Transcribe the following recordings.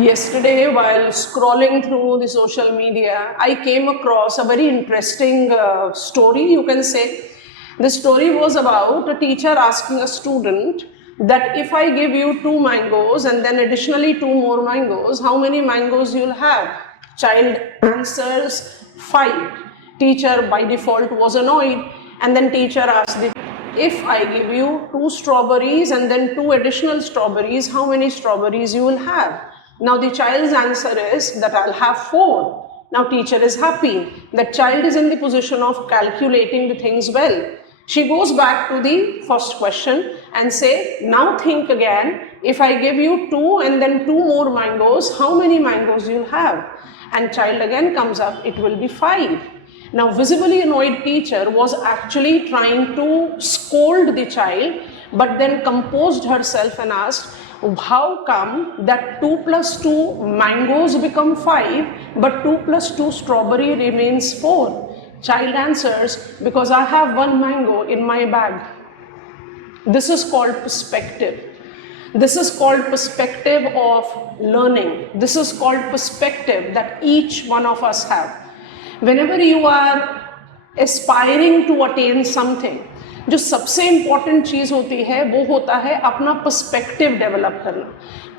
Yesterday, while scrolling through the social media, I came across a very interesting story, you can say. The story was about a teacher asking a student that if I give you 2 mangoes and then additionally 2 more mangoes, how many mangoes you'll have? Child answers 5. Teacher by default was annoyed, and then teacher asked the if I give you 2 strawberries and then 2 additional strawberries, how many strawberries you will have? Now the child's answer is that I'll have 4. Now teacher is happy. The child is in the position of calculating the things well. She goes back to the first question and say, now think again, if I give you 2 and then 2 more mangoes, how many mangoes you'll have? And child again comes up, it will be 5. Now visibly annoyed teacher was actually trying to scold the child, but then composed herself and asked, how come that 2 plus 2 mangoes become 5, but 2 plus 2 strawberry remains 4? Child answers, because I have 1 mango in my bag. This is called perspective. This is called perspective of learning. This is called perspective that each one of us have. Whenever you are aspiring to attain something, जो सबसे important चीज़ होती है वो होता है अपना perspective develop करना,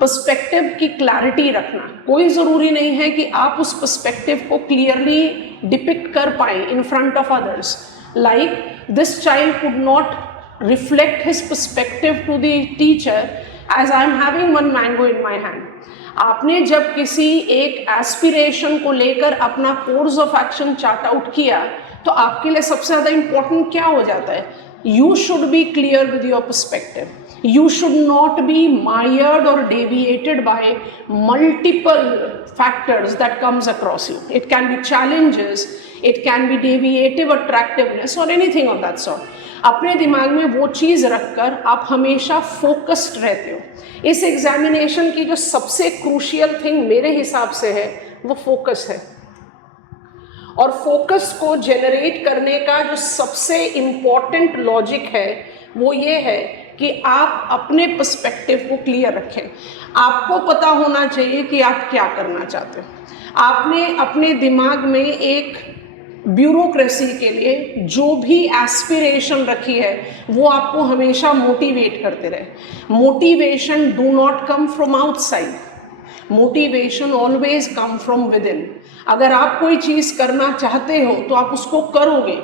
perspective की क्लैरिटी रखना. कोई ज़रूरी नहीं है कि आप उस पर्सपेक्टिव को क्लियरली डिपिक्ट कर पाए in front of others. Like this child could not reflect his perspective to the teacher as I am having 1 mango in my hand. आपने जब किसी एक एस्पिरेशन को लेकर अपना course of action chart out किया तो आपके लिए सबसे ज़्यादा इम्पोर्टेंट क्या हो जाता है? You should be clear with your perspective. You should not be mired or deviated by multiple factors that comes across you. It can be challenges, it can be deviative attractiveness or anything of that sort. अपने दिमाग में वो चीज़ रखकर आप हमेशा focused रहते हो. इस एग्जामिनेशन की जो सबसे क्रूशियल थिंग मेरे हिसाब से है वो फोकस है. और फोकस को जनरेट करने का जो सबसे इम्पॉर्टेंट लॉजिक है वो ये है कि आप अपने पर्सपेक्टिव को क्लियर रखें. आपको पता होना चाहिए कि आप क्या करना चाहते हो. आपने अपने दिमाग में एक ब्यूरोक्रेसी के लिए जो भी एस्पिरेशन रखी है वो आपको हमेशा मोटिवेट करते रहे. Motivation do not come from outside, motivation always come from with in. अगर आप कोई चीज़ करना चाहते हो तो आप उसको करोगे.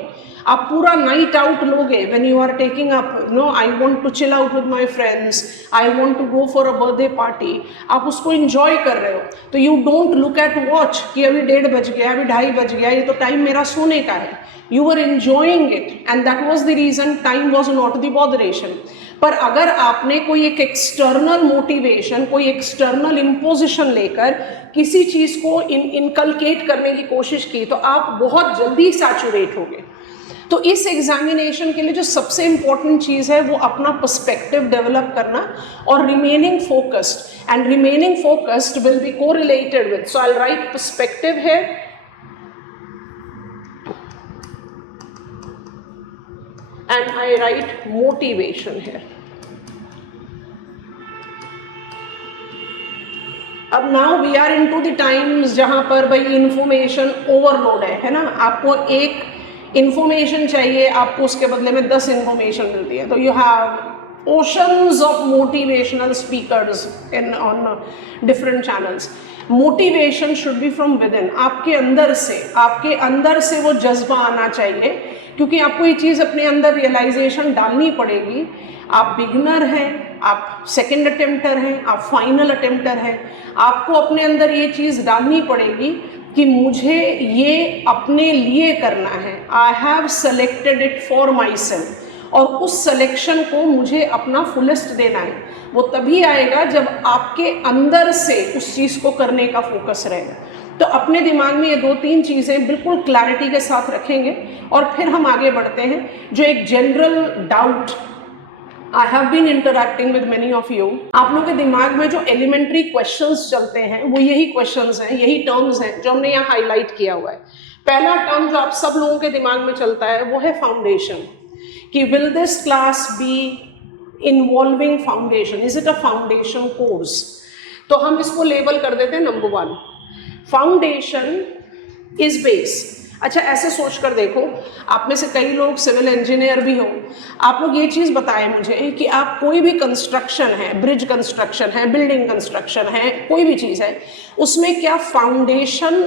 आप पूरा नाइट आउट लोगे when you are taking up I want to chill out with my friends, I want to go for a birthday party. आप उसको एंजॉय कर रहे हो तो you don't look at watch कि अभी 1:30 बज गया, अभी 2:30 बज गया, ये तो टाइम मेरा सोने का है. You are enjoying it and that was the reason time was not the botheration. पर अगर आपने कोई एक एक्सटर्नल मोटिवेशन, कोई एक्सटर्नल इम्पोजिशन लेकर किसी चीज़ को इनकलकेट करने की कोशिश की तो आप बहुत जल्दी सैचुरेट होगे. तो इस एग्जामिनेशन के लिए जो सबसे इम्पॉर्टेंट चीज़ है वो अपना पर्सपेक्टिव डेवलप करना और remaining focused. And remaining focused will be correlated with, so I will write perspective है and I write motivation here. अब now we are into the times जहाँ पर भाई इंफॉर्मेशन ओवरलोड है ना. आपको एक इंफॉर्मेशन चाहिए, आपको उसके बदले में 10 इंफॉर्मेशन मिलती है. तो you have oceans of motivational speakers on different channels. Motivation should be from with in. आपके अंदर से वो जज्बा आना चाहिए, क्योंकि आपको ये चीज़ अपने अंदर रियलाइजेशन डालनी पड़ेगी. आप बिगिनर हैं, आप सेकेंड अटेम्प्टर हैं, आप फाइनल अटेम्प्टर हैं. आपको अपने अंदर ये चीज़ डालनी पड़ेगी कि मुझे ये अपने लिए करना है. I have selected it for my self, और उस सिलेक्शन को मुझे अपना फुलेस्ट देना है. वो तभी आएगा जब आपके अंदर से उस चीज़ को करने का फोकस रहेगा. तो अपने दिमाग में ये 2-3 चीज़ें बिल्कुल क्लैरिटी के साथ रखेंगे और फिर हम आगे बढ़ते हैं. जो एक general doubt, I have been interacting with many of you, आप लोगों के दिमाग में जो एलिमेंट्री क्वेश्चंस चलते हैं वो यही क्वेश्चंस हैं, यही टर्म्स हैं जो हमने यहाँ हाईलाइट किया हुआ है. पहला टर्म जो आप सब लोगों के दिमाग में चलता है वो है फाउंडेशन. कि will this class be involving foundation? Is it a foundation course? तो हम इसको लेबल कर देते हैं नंबर 1, फाउंडेशन इज बेस। अच्छा, ऐसे सोच कर देखो, आप में से कई लोग सिविल इंजीनियर भी हो, आप लोग ये चीज़ बताएं मुझे कि आप कोई भी कंस्ट्रक्शन है, ब्रिज कंस्ट्रक्शन है, बिल्डिंग कंस्ट्रक्शन है, कोई भी चीज़ है, उसमें क्या फाउंडेशन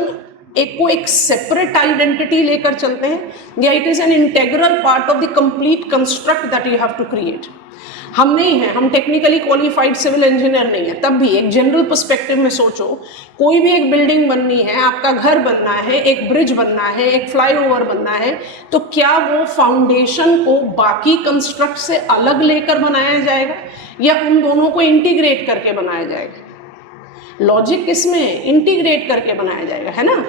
एक सेपरेट आइडेंटिटी लेकर चलते हैं, या it is an integral part of the complete construct that you have to create? हम नहीं हैं, हम टेक्निकली क्वालिफाइड सिविल इंजीनियर नहीं है, तब भी एक जनरल पर्सपेक्टिव में सोचो, कोई भी एक बिल्डिंग बननी है, आपका घर बनना है, एक ब्रिज बनना है, एक फ्लाईओवर बनना है, तो क्या वो फाउंडेशन को बाकी कंस्ट्रक्ट से अलग लेकर बनाया जाएगा या उन दोनों को इंटीग्रेट करके बनाया जाएगा? लॉजिक किसमें? इंटीग्रेट करके बनाया जाएगा, है ना।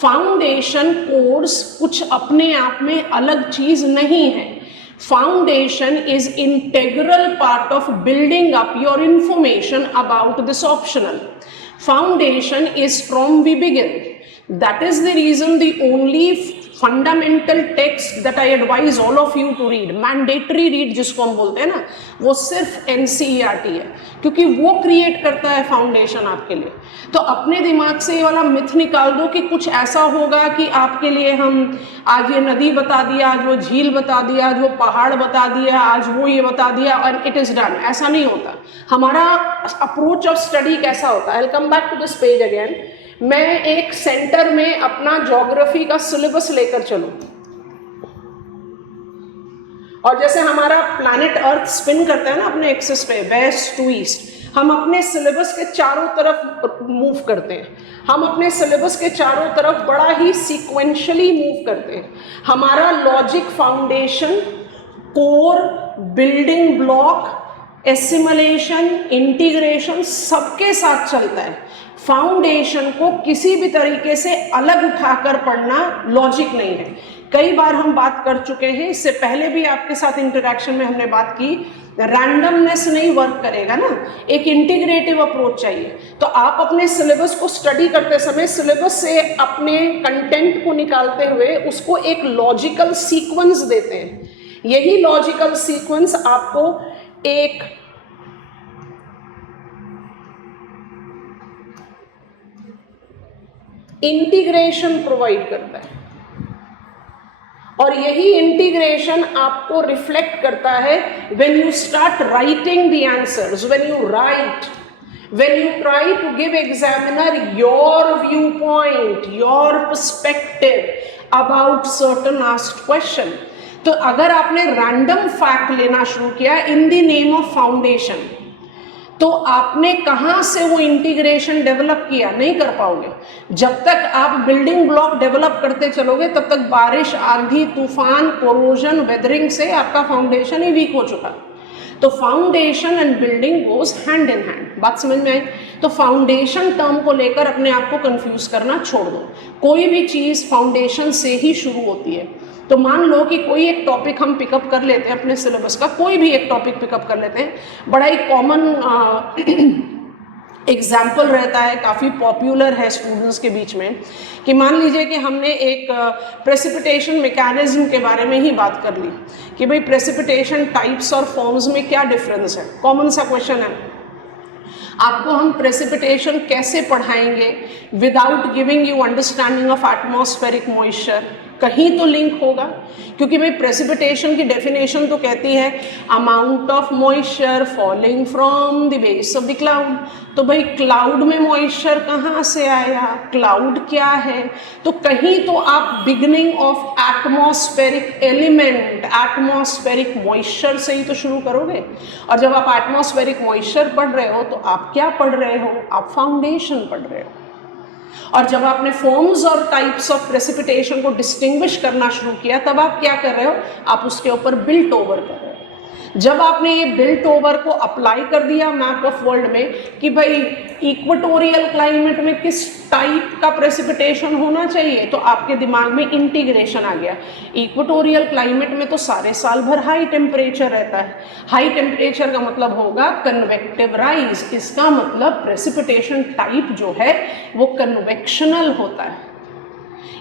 फाउंडेशन कोर्स कुछ अपने आप में अलग चीज नहीं है। Foundation is integral part of building up your information about this optional. Foundation is from we begin. That is the reason the only fundamental text that I advise all of you to read, mandatory read जिसको हम बोलते हैं ना, वो सिर्फ NCERT है, क्योंकि वो क्रिएट करता है फाउंडेशन आपके लिए। तो अपने दिमाग से ये वाला मिथ निकाल दो कि कुछ ऐसा होगा कि आपके लिए हम आज ये नदी बता दिया, आज वो झील बता दिया, आज वो पहाड़ बता दिया, आज वो ये बता दिया और इट इज़ डन। ऐसा नहीं होता। हमारा अप्रोच ऑफ स्टडी कैसा होता है? I will come back to this page again. मैं एक सेंटर में अपना ज्योग्राफी का सिलेबस लेकर चलूं, और जैसे हमारा प्लैनेट अर्थ स्पिन करता है ना अपने एक्सिस पे, वेस्ट टू ईस्ट, हम अपने सिलेबस के चारों तरफ मूव करते हैं। हम अपने सिलेबस के चारों तरफ बड़ा ही सीक्वेंशियली मूव करते हैं। हमारा logic, foundation, core, building block, assimilation, integration सबके साथ चलता है। फाउंडेशन को किसी भी तरीके से अलग उठाकर पढ़ना लॉजिक नहीं है। कई बार हम बात कर चुके हैं, इससे पहले भी आपके साथ इंटरेक्शन में हमने बात की, रैंडमनेस नहीं वर्क करेगा ना, एक इंटीग्रेटिव अप्रोच चाहिए। तो आप अपने सिलेबस को स्टडी करते समय सिलेबस से अपने कंटेंट को निकालते हुए उसको एक लॉजिकल सीक्वेंस देते हैं। यही लॉजिकल सीक्वेंस आपको एक इंटीग्रेशन प्रोवाइड करता है, और यही इंटीग्रेशन आपको रिफ्लेक्ट करता है when you start writing the answers, when you right, when you try to give examiner your viewpoint, your perspective about certain asked question। तो अगर आपने रैंडम फैक्ट लेना शुरू किया in the name of foundation, तो आपने कहाँ से वो इंटीग्रेशन डेवलप किया? नहीं कर पाओगे। जब तक आप बिल्डिंग ब्लॉक डेवलप करते चलोगे तब तक बारिश, आंधी, तूफान, कोरोजन, वेदरिंग से आपका फाउंडेशन ही वीक हो चुका। तो foundation and building goes hand in hand. बात समझ में आई? तो फाउंडेशन टर्म को लेकर अपने आप को कंफ्यूज करना छोड़ दो। कोई भी चीज़ फाउंडेशन से ही शुरू होती है। तो मान लो कि कोई एक टॉपिक हम पिकअप कर लेते हैं अपने सिलेबस का, कोई भी एक टॉपिक पिकअप कर लेते हैं। बड़ा ही कॉमन एग्जाम्पल रहता है, काफ़ी पॉपुलर है स्टूडेंट्स के बीच में, कि मान लीजिए कि हमने एक प्रेसिपिटेशन मैकेनिज्म के बारे में ही बात कर ली कि भाई प्रेसिपिटेशन टाइप्स और फॉर्म्स में क्या डिफरेंस है। कॉमन सा क्वेश्चन है। आपको हम प्रेसिपिटेशन कैसे पढ़ाएंगे without giving you understanding of atmospheric moisture? कहीं तो लिंक होगा, क्योंकि भाई प्रेसिपिटेशन की डेफिनेशन तो कहती है amount of moisture falling from the base of the cloud. तो भाई क्लाउड में मॉइस्चर कहाँ से आया? क्लाउड क्या है? तो कहीं तो आप beginning of atmospheric element, atmospheric moisture से ही तो शुरू करोगे। और जब आप एटमॉस्फेरिक मॉइस्चर पढ़ रहे हो तो आप क्या पढ़ रहे हो? आप फाउंडेशन पढ़ रहे हो। और जब आपने फॉर्म्स और टाइप्स ऑफ प्रेसिपिटेशन को डिस्टिंग्विश करना शुरू किया, तब आप क्या कर रहे हो? आप उसके ऊपर बिल्ट ओवर कर रहे हो। जब आपने ये बिल्ट ओवर को अप्लाई कर दिया मैप ऑफ वर्ल्ड में कि भाई इक्वेटोरियल क्लाइमेट में किस टाइप का प्रेसिपिटेशन होना चाहिए, तो आपके दिमाग में इंटीग्रेशन आ गया। इक्वेटोरियल क्लाइमेट में तो सारे साल भर हाई टेम्परेचर रहता है। हाई टेम्परेचर का मतलब होगा कन्वेक्टिव राइज। इसका मतलब प्रेसिपिटेशन टाइप जो है वो कन्वेक्शनल होता है।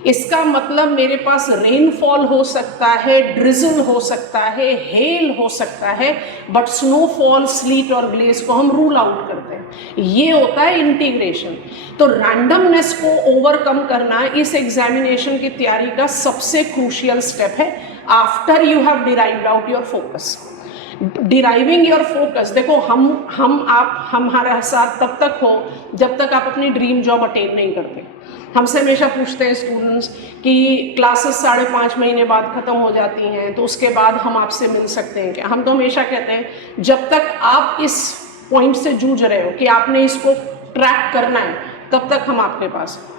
इसका मतलब मेरे पास रेनफॉल हो सकता है, ड्रिजल हो सकता है, हेल हो सकता है, बट स्नोफॉल, स्लीट और ग्लेस को हम रूल आउट करते हैं। ये होता है इंटीग्रेशन। तो रैंडमनेस को ओवरकम करना इस एग्जामिनेशन की तैयारी का सबसे क्रूशियल स्टेप है after you have derived out your focus. Deriving your focus, देखो आप हमारे साथ तब तक हो जब तक आप अपनी ड्रीम जॉब अटेन नहीं करते। हमसे हमेशा पूछते हैं स्टूडेंट्स कि क्लासेस 5.5 महीने बाद ख़त्म हो जाती हैं तो उसके बाद हम आपसे मिल सकते हैं क्या? हम तो हमेशा कहते हैं जब तक आप इस पॉइंट से जूझ रहे हो कि आपने इसको ट्रैक करना है तब तक हम आपके पास हैं।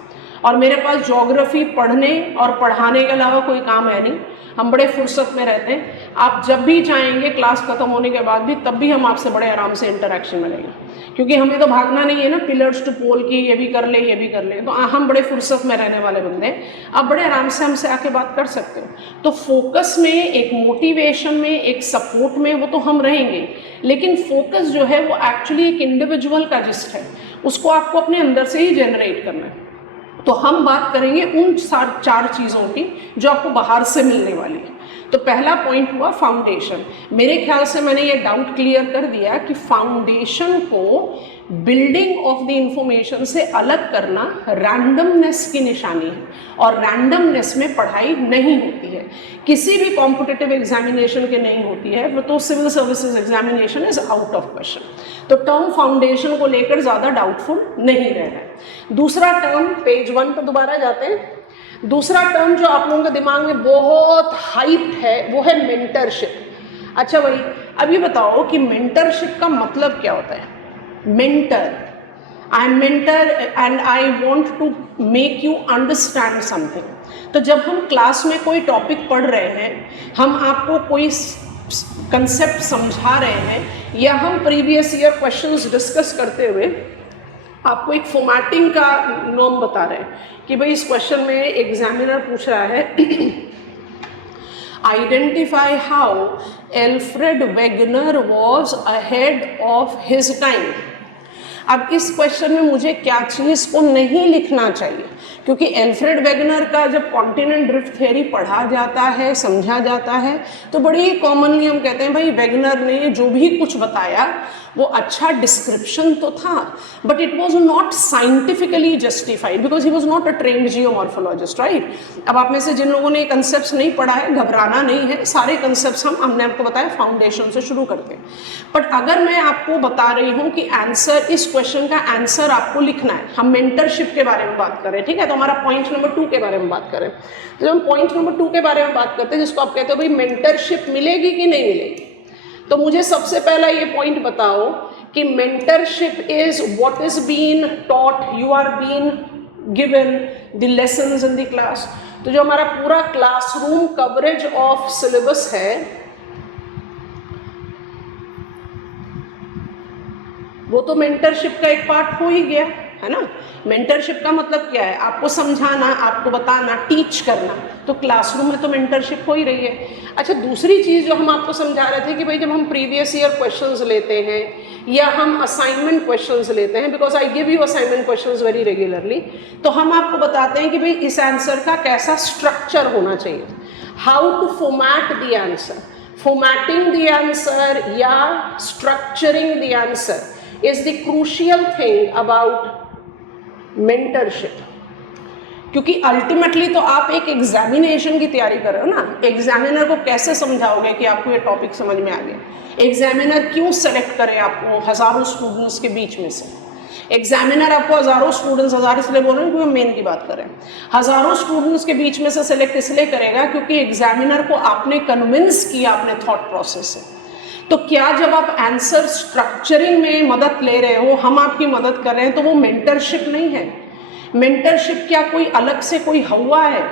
और मेरे पास ज्योग्राफी पढ़ने और पढ़ाने के अलावा कोई काम है नहीं, हम बड़े फुर्सत में रहते हैं। आप जब भी चाहेंगे क्लास खत्म होने के बाद भी तब भी हम आपसे बड़े आराम से इंटरेक्शन में रहेंगे, क्योंकि हमें तो भागना नहीं है ना पिलर्स टू पोल की ये भी कर ले ये भी कर ले। तो हम बड़े फुर्सत में रहने वाले बंदे हैं, आप बड़े आराम से हमसे आके बात कर सकते हो। तो फोकस में, एक मोटिवेशन में, एक सपोर्ट में वो तो हम रहेंगे, लेकिन फोकस जो है वो एक्चुअली एक इंडिविजुअल का जिस्ट है, उसको आपको अपने अंदर से ही जनरेट करना है। तो हम बात करेंगे उन 4 चीज़ों की जो आपको बाहर से मिलने वाली है। तो पहला पॉइंट हुआ फाउंडेशन। मेरे ख्याल से मैंने ये डाउट क्लियर कर दिया कि फाउंडेशन को बिल्डिंग ऑफ द इंफॉर्मेशन से अलग करना रैंडमनेस की निशानी है, और रैंडमनेस में पढ़ाई नहीं होती है, किसी भी कॉम्पिटिटिव एग्जामिनेशन के नहीं होती है, वो तो civil services examination is out of question. तो टर्म फाउंडेशन को लेकर ज़्यादा डाउटफुल नहीं रहना है। दूसरा टर्म, पेज 1 पर दोबारा जाते हैं। दूसरा टर्म जो आप लोगों के दिमाग में बहुत हाइप है वो है मेंटरशिप। अच्छा भाई, अब ये बताओ कि मेंटरशिप का मतलब क्या होता है? Mentor, I am mentor and I want to make you understand something. तो जब हम क्लास में कोई टॉपिक पढ़ रहे हैं, हम आपको कोई कंसेप्ट समझा रहे हैं, या हम प्रीवियस ईयर क्वेश्चंस डिस्कस करते हुए आपको एक फॉर्मेटिंग का नॉर्म बता रहे हैं कि भाई इस क्वेश्चन में एग्जामिनर पूछ रहा है identify how Alfred Wegener was ahead of his time. अब इस क्वेश्चन में मुझे क्या चीज़ को नहीं लिखना चाहिए, क्योंकि एल्फ्रेड वेगनर का जब कॉन्टिनेंट ड्रिफ्ट थ्योरी पढ़ा जाता है, समझा जाता है, तो बड़ी कॉमनली हम कहते हैं भाई वेगनर ने जो भी कुछ बताया वो अच्छा डिस्क्रिप्शन तो था, but it was not scientifically justified because he was not a trained geomorphologist, right. अब आप में से जिन लोगों ने कंसेप्ट नहीं पढ़ा है, घबराना नहीं है, सारे कंसेप्ट हमने आपको बताया फाउंडेशन से शुरू करते हैं। बट अगर मैं आपको बता रही हूँ कि आंसर, इस क्वेश्चन का आंसर आपको लिखना है, हम मेंटरशिप के बारे में बात करें, ठीक है, तो हमारा पॉइंट नंबर 2 के बारे में बात करें। तो जब हम पॉइंट नंबर 2 के बारे में बात करते हैं, जिसको आप कहते हो भाई मेंटरशिप मिलेगी कि नहीं मिलेगी, तो मुझे सबसे पहला ये पॉइंट बताओ कि mentorship is what is been taught, you are been given the lessons in the class. तो जो हमारा पूरा क्लासरूम कवरेज ऑफ सिलेबस है वो तो मेंटरशिप का एक पार्ट हो ही गया है ना। मेंटरशिप का मतलब क्या है? आपको समझाना, आपको बताना, टीच करना, तो क्लासरूम में तो मेंटरशिप हो ही रही है। अच्छा, दूसरी चीज़ जो हम आपको समझा रहे थे कि भाई जब हम प्रीवियस ईयर क्वेश्चंस लेते हैं या हम असाइनमेंट क्वेश्चंस लेते हैं, because I give you assignment questions very regularly, तो हम आपको बताते हैं कि भाई इस आंसर का कैसा स्ट्रक्चर होना चाहिए, how to format the answer. Formatting the answer या structuring the answer is the crucial thing about mentorship, क्योंकि अल्टीमेटली तो आप एक एग्जामिनेशन की तैयारी कर रहे हो ना। एग्जामिनर को कैसे समझाओगे कि आपको ये टॉपिक समझ में आ गया? एग्जामिनर क्यों सेलेक्ट करे आपको हज़ारों स्टूडेंट्स के बीच में से? एग्जामिनर आपको हज़ारों स्टूडेंट्स, हज़ार इसलिए बोल रहे हैं क्योंकि मेन की बात करें, हज़ारों स्टूडेंट्स के बीच में से सेलेक्ट इसलिए करेगा क्योंकि एग्जामिनर को आपने कन्विंस किया अपने थॉट प्रोसेस से। तो क्या जब आप आंसर स्ट्रक्चरिंग में मदद ले रहे हो, हम आपकी मदद कर रहे हैं, तो वो मेंटरशिप नहीं है। मेंटरशिप क्या कोई अलग से कोई हुआ है?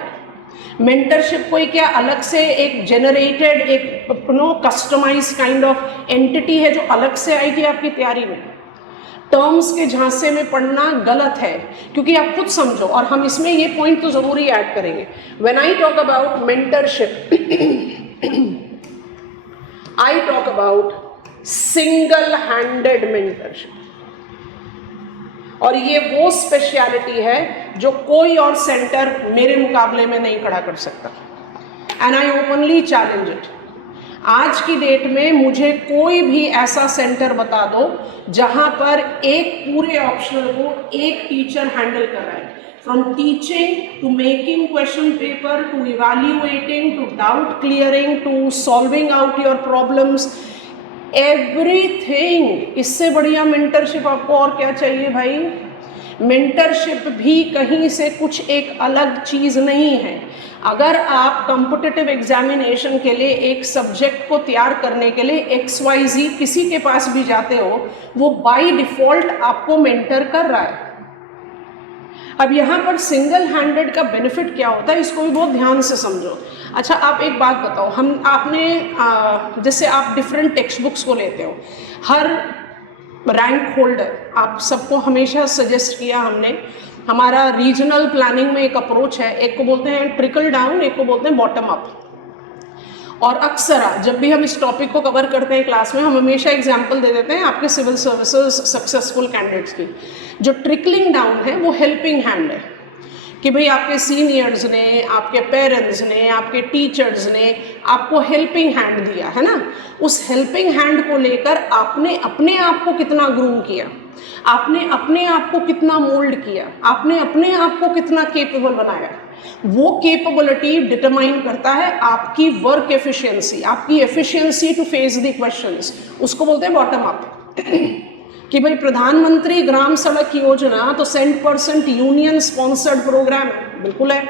मेंटरशिप कोई क्या अलग से एक जेनरेटेड, एक कस्टमाइज काइंड ऑफ एंटिटी है जो अलग से आएगी आपकी तैयारी में? टर्म्स के झांसे में पढ़ना गलत है, क्योंकि आप खुद समझो, और हम इसमें ये पॉइंट तो जरूरी ऐड करेंगे। When I talk about mentorship I talk about single-handed mentorship, और ये वो स्पेशलिटी है जो कोई और सेंटर मेरे मुकाबले में नहीं खड़ा कर सकता, and I openly challenge it. आज की डेट में मुझे कोई भी ऐसा सेंटर बता दो जहां पर एक पूरे ऑप्शनल को एक टीचर हैंडल कर रहा है, from teaching to making question paper to evaluating to doubt clearing to solving out your problems, everything. इससे बढ़िया मेंटरशिप आपको और क्या चाहिए भाई? मेंटरशिप भी कहीं से कुछ एक अलग चीज़ नहीं है। अगर आप कॉम्पिटिटिव एग्जामिनेशन के लिए एक सब्जेक्ट को तैयार करने के लिए XYZ किसी के पास भी जाते हो, वो बाय डिफ़ॉल्ट आपको मेंटर कर रहा है। अब यहाँ पर सिंगल हैंडेड का बेनिफिट क्या होता है, इसको भी बहुत ध्यान से समझो। अच्छा, आप एक बात बताओ, आपने जैसे आप डिफरेंट टेक्स्ट बुक्स को लेते हो, हर रैंक होल्डर, आप सबको हमेशा सजेस्ट किया हमने, हमारा रीजनल प्लानिंग में एक अप्रोच है, एक को बोलते हैं ट्रिकल डाउन, एक को बोलते हैं बॉटम अप। और अक्सर जब भी हम इस टॉपिक को कवर करते हैं क्लास में, हम हमेशा एग्जांपल दे देते हैं आपके सिविल सर्विसेज सक्सेसफुल कैंडिडेट्स की। जो ट्रिकलिंग डाउन है वो हेल्पिंग हैंड है, कि भाई आपके सीनियर्स ने, आपके पेरेंट्स ने, आपके टीचर्स ने आपको हेल्पिंग हैंड दिया है ना। उस हेल्पिंग हैंड को लेकर आपने अपने आप को कितना ग्रूम किया, आपने अपने आप को कितना मोल्ड किया, आपने अपने आप को कितना केपेबल बनाया, वो केपेबिलिटी डिटरमाइन करता है आपकी वर्क एफिशिएंसी, आपकी efficiency to face the questions. उसको बोलते हैं बॉटम अप। कि भाई प्रधानमंत्री ग्राम सड़क योजना तो 100% यूनियन स्पॉन्सर्ड प्रोग्राम है, बिल्कुल है,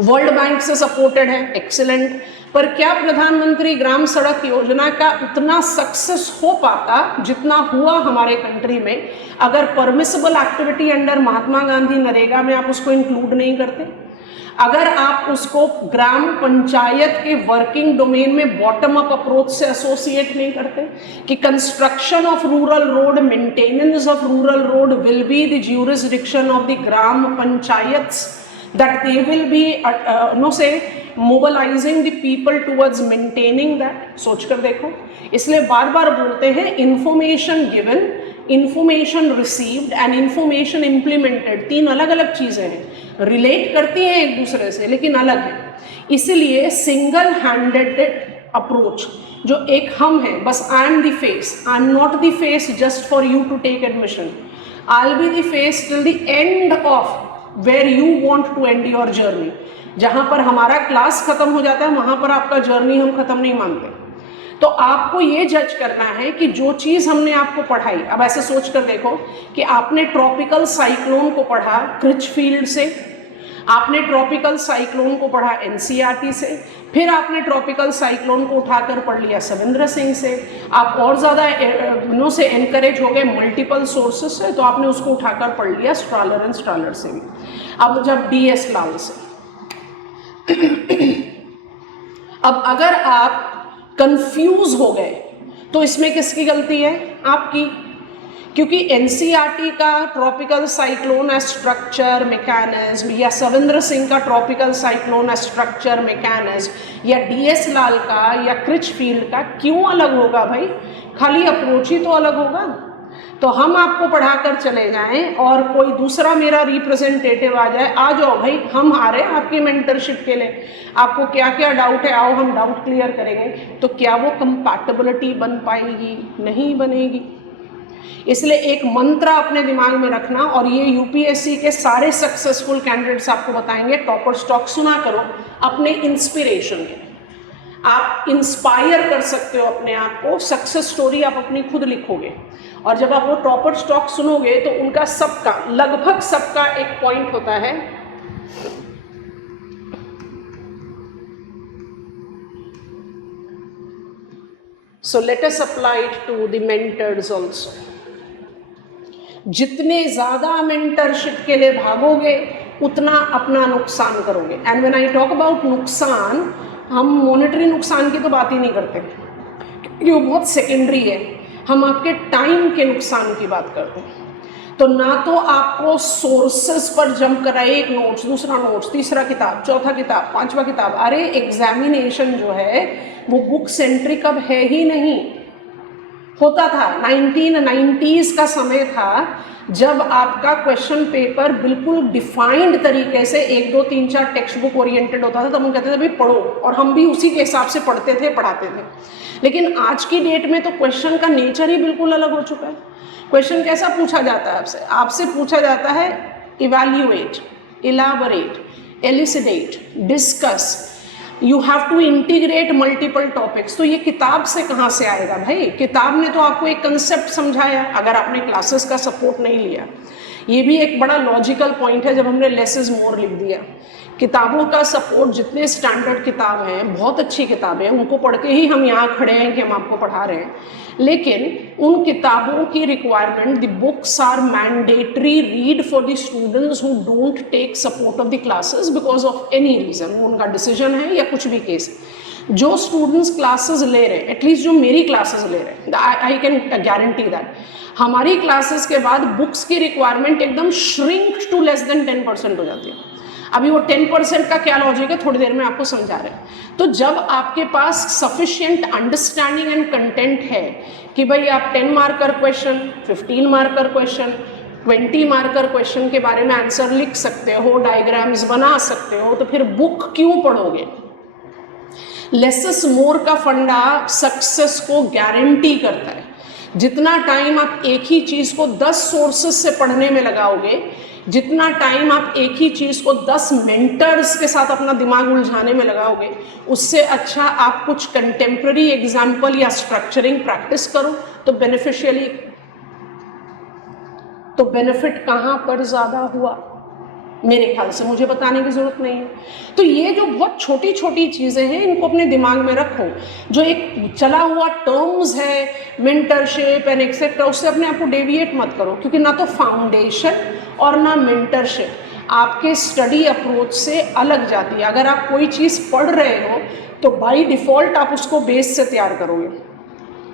वर्ल्ड बैंक से सपोर्टेड है, एक्सीलेंट। पर क्या प्रधानमंत्री ग्राम सड़क योजना का उतना सक्सेस हो पाता जितना हुआ हमारे कंट्री में अगर permissible activity under Mahatma Gandhi NREGA में आप उसको इंक्लूड नहीं करते, अगर आप उसको ग्राम पंचायत के वर्किंग डोमेन में बॉटम अप अप्रोच से एसोसिएट नहीं करते कि construction of rural road, maintenance of rural road will be the jurisdiction of the gram panchayats, that they will be mobilizing the people towards maintaining that। सोच कर देखो, इसलिए बार बार बोलते हैं information given, information received and information implemented, तीन अलग अलग चीज़ें हैं, रिलेट करती हैं एक दूसरे से लेकिन अलग है। इसलिए सिंगल हैंडेड अप्रोच जो एक हम हैं, बस I am the face, I am not the face just for you to take admission, I will be the face till the end of where you want to end your journey. जहाँ पर हमारा class खत्म हो जाता है वहाँ पर आपका जर्नी हम खत्म नहीं मानते। तो आपको ये जज करना है कि जो चीज़ हमने आपको पढ़ाई, अब ऐसे सोच कर देखो कि आपने ट्रॉपिकल साइक्लोन को पढ़ा क्रिचफील्ड से, आपने ट्रॉपिकल साइक्लोन को पढ़ा NCERT से, फिर आपने ट्रॉपिकल साइक्लोन को उठाकर पढ़ लिया सविंद्र सिंह से, आप और ज़्यादा से एनकरेज हो गए मल्टीपल सोर्सेस से, तो आपने उसको उठाकर पढ़ लिया स्ट्रालर एंड स्ट्रालर से भी। अब जब DS लाल से अब अगर आप कंफ्यूज हो गए तो इसमें किसकी गलती है? आपकी। क्योंकि NCERT का ट्रॉपिकल साइक्लोन स्ट्रक्चर मैकेनिज्म या सविंद्र सिंह का ट्रॉपिकल साइक्लोन स्ट्रक्चर मैकेनिज्म या DS लाल का या क्रिचफील्ड का क्यों अलग होगा भाई? खाली अप्रोच ही तो अलग होगा। तो हम आपको पढ़ाकर चले जाएं और कोई दूसरा मेरा रिप्रेजेंटेटिव आ जाए, आ जाओ भाई हम आ रहे हैं आपकी मेंटरशिप के लिए, आपको क्या क्या डाउट है आओ हम डाउट क्लियर करेंगे, तो क्या वो कंपैटिबिलिटी बन पाएगी? नहीं बनेगी। इसलिए एक मंत्र अपने दिमाग में रखना, और ये UPSC के सारे सक्सेसफुल कैंडिडेट्स आपको बताएंगे, टॉपर स्टॉक सुना करो अपने इंस्पिरेशन के। आप इंस्पायर कर सकते हो अपने आप को, सक्सेस स्टोरी आप अपनी खुद लिखोगे, और जब आप वो टॉपर स्टॉक सुनोगे तो उनका सबका, लगभग सबका एक पॉइंट होता है, so let us apply it to the mentors also. जितने ज़्यादा मेंटरशिप के लिए भागोगे उतना अपना नुकसान करोगे। And when I talk about नुकसान, हम मॉनेटरी नुकसान की तो बात ही नहीं करते क्योंकि वो बहुत सेकेंडरी है, हम आपके टाइम के नुकसान की बात करते हैं। तो ना तो आपको सोर्सेस पर जंप कराए, एक नोट्स, दूसरा नोट्स, तीसरा किताब, चौथा किताब, पांचवा किताब। अरे एग्जामिनेशन जो है वो बुक सेंट्रिक अब है ही नहीं, होता था। 1990s का समय था जब आपका क्वेश्चन पेपर बिल्कुल डिफाइंड तरीके से 1 2 3 4 टेक्स्ट बुक ओरिएंटेड होता था, तब हम कहते थे भाई पढ़ो, और हम भी उसी के हिसाब से पढ़ते थे, पढ़ाते थे। लेकिन आज की डेट में तो क्वेश्चन का नेचर ही बिल्कुल अलग हो चुका है। क्वेश्चन कैसा पूछा जाता है आपसे? आपसे पूछा जाता है evaluate, elaborate, elucidate, discuss, you have to integrate multiple topics. तो ये किताब से कहाँ से आएगा भाई? किताब ने तो आपको एक कंसेप्ट समझाया, अगर आपने क्लासेस का सपोर्ट नहीं लिया। ये भी एक बड़ा लॉजिकल पॉइंट है जब हमने लेस इज मोर लिख दिया। किताबों का सपोर्ट, जितने स्टैंडर्ड किताब हैं, बहुत अच्छी किताबें हैं, उनको पढ़ के ही हम यहाँ खड़े हैं कि हम आपको पढ़ा रहे हैं। लेकिन उन किताबों की requirement, the books are mandatory read for the students who don't take support of the classes because of any reason, उनका डिसीजन है या कुछ भी केस है। जो स्टूडेंट्स क्लासेस ले रहे हैं, एटलीस्ट जो मेरी क्लासेस ले रहे हैं, आई कैन गारंटी दैट हमारी क्लासेस के बाद बुक्स की रिक्वायरमेंट एकदम श्रिंक टू लेस देन 10% हो जाती है। अभी वो 10% का क्या लॉजिक है, थोड़ी देर में आपको समझा रहे हैं। तो जब आपके पास सफिशिएंट अंडरस्टैंडिंग एंड कंटेंट है कि भाई आप 10 marker question, 15 marker question, 20 marker question के बारे में आंसर लिख सकते हो, डायग्राम्स बना सकते हो, तो फिर बुक क्यों पढ़ोगे? लेस इज मोर का फंडा सक्सेस को गारंटी करता है। जितना टाइम आप एक ही चीज को 10 सोर्सेस से पढ़ने में लगाओगे, जितना टाइम आप एक ही चीज को 10 मेंटर्स के साथ अपना दिमाग उलझाने में लगाओगे, उससे अच्छा आप कुछ कंटेम्प्रेरी एग्जाम्पल या स्ट्रक्चरिंग प्रैक्टिस करो तो बेनिफिशियली। तो बेनिफिट कहाँ पर ज्यादा हुआ? मेरे ख्याल से मुझे बताने की जरूरत नहीं है। तो ये जो बहुत छोटी छोटी चीजें हैं, इनको अपने दिमाग में रखो। जो एक चला हुआ टर्म्स है मेंटरशिप एंड एक्सेट्रा, उससे अपने आप को डेविएट मत करो, क्योंकि ना तो फाउंडेशन और ना मेंटरशिप आपके स्टडी अप्रोच से अलग जाती है। अगर आप कोई चीज़ पढ़ रहे हो तो बाय डिफ़ॉल्ट आप उसको बेस से तैयार करोगे,